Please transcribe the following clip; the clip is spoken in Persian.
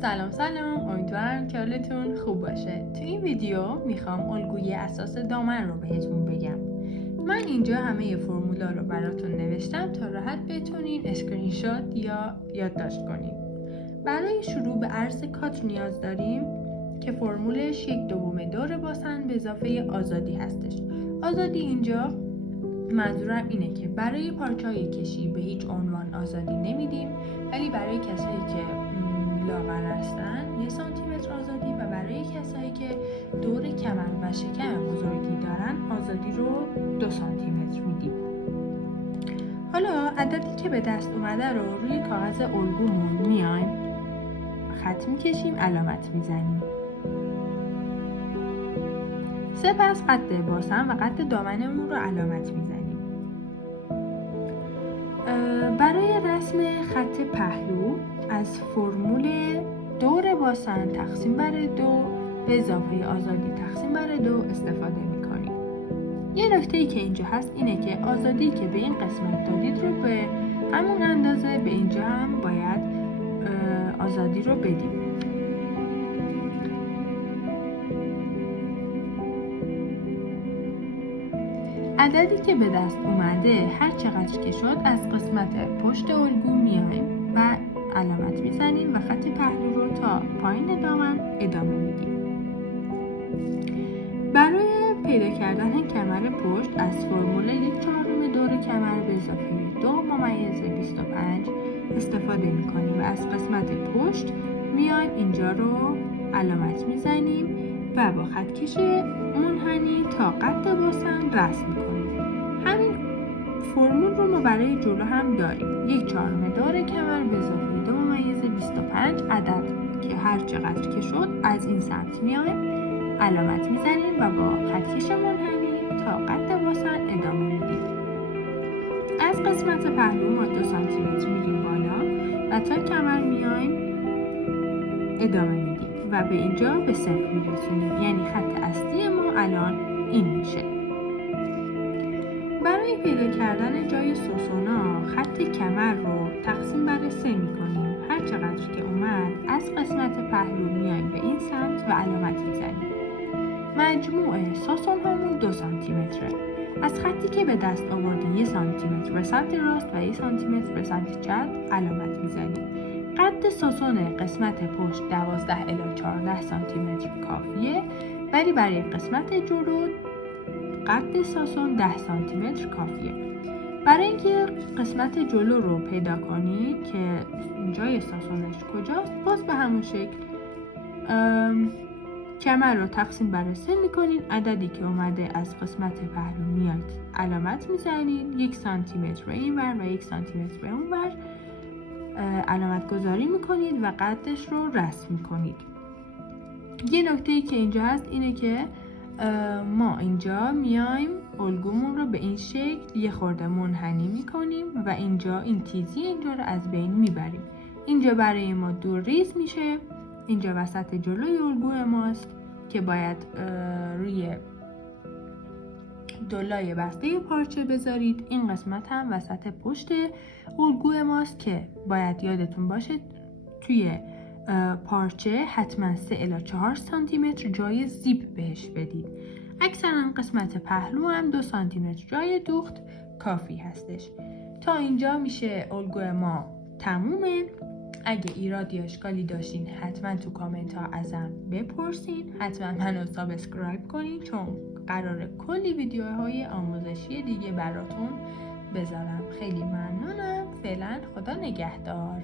سلام، امیدوارم که حالتون خوب باشه. تو این ویدیو میخوام الگوی اساس دامن رو بهتون بگم. من اینجا همه فرمولا رو براتون نوشتم تا راحت بتونین اسکرین شات یا یادداشت کنین. برای شروع به عرض کات نیاز داریم که فرمولش 1/2 دور باسن به اضافه آزادی هستش. آزادی اینجا منظورم اینه که برای پارچه‌های کشی به هیچ عنوان آزادی نمیدیم، ولی برای کسایی که لاغر هستن 1 سانتیمتر آزادی و برای کسایی که دور کمر و شکم بزرگی دارن آزادی رو 2 سانتیمتر میدیم. حالا عددی که به دست اومده رو روی کاغذ الگومون میایم خط میکشیم، علامت میزنیم. سپس قد باسن و قد دامنمون رو علامت میزنیم. برای رسم خط پهلو از فرمول دور باسن تقسیم بر 2 به اضافه آزادی تقسیم بر 2 استفاده میکنیم. یه نکته‌ای که اینجا هست اینه که آزادی که به این قسمت دادید رو به همون اندازه به اینجا هم باید آزادی رو بدیم. عددی که به دست اومده هر چقدر که شد از قسمت پشت الگو میایم و علامت میزنیم و خط پهلو رو تا پایین دامن ادامه میدیم. برای پیدا کردن کمر پشت از فرمول 1/4 دور کمر به اضافه 2/25 استفاده میکنیم و از قسمت پشت میایم اینجا رو علامت میزنیم و با خطکش منحنی تا قد باسن رسم میکنیم. همین فرمول رو ما برای جلو هم داریم. 1/4 دور کمر به اضافه 2/25 عدد که هر چقدر که شد از این سمت میایم علامت میزنیم و با خطکش منحنی تا قد باسن ادامه میدیم. از قسمت پهلو ما 2 سانتیمتر میریم بالا و تا کمر میایم ادامه میدیم و به اینجا به 0 میرسونیم، یعنی خط اصلی ما الان این میشه. برای پیدا کردن جای سوسونا خط کمر رو تقسیم بر 3 میکنیم. هر چقدر که اومد از قسمت پهلو میایم به این سمت و علامت میزنیم. مجموع سوسن همون 2 سانتیمتره. از خطی که به دست آوردیم 1 سانتیمتر به سمت راست و 1 سانتیمتر به سمت چپ علامت میزنیم. قد سوسن قسمت پشت 12 الی 14 سانتیمتر کافیه، ولی برای قسمت جلو قد سوسن 10 سانتیمتر کافیه. برای اینکه قسمت جلو رو پیدا کنید که جای سوسنش کجاست، باز به همون شکل کمر رو تقسیم بر 3 میکنید. عددی که اومده از قسمت پهلو میاد علامت میزنید. 1 سانتیمتر به این ور و 1 سانتیمتر به اون ور علامت گذاری میکنید و قدش رو رسم میکنید. یه نکته‌ای که اینجا هست اینه که ما اینجا میایم الگومون رو به این شکل یه خورده منحنی میکنیم و اینجا این تیزی اینجا رو از بین میبریم. اینجا برای ما دور ریز میشه. اینجا وسط جلوی الگوی ماست که باید روی دولای بسته پارچه بذارید. این قسمت هم وسط پشت الگوی ماست که باید یادتون باشه توی پارچه حتما 3 الی 4 سانتیمتر جای زیپ بهش بدید. اکثرا قسمت پهلو هم 2 سانتیمتر جای دوخت کافی هستش. تا اینجا میشه الگوی ما تمومه. اگه ایراد یا اشکالی داشتین حتما تو کامنت ها ازم بپرسین. حتما منو سابسکرایب کنین چون قراره کلی ویدیوهای آموزشی دیگه براتون بذارم. خیلی ممنونم. فعلا خدا نگهدار.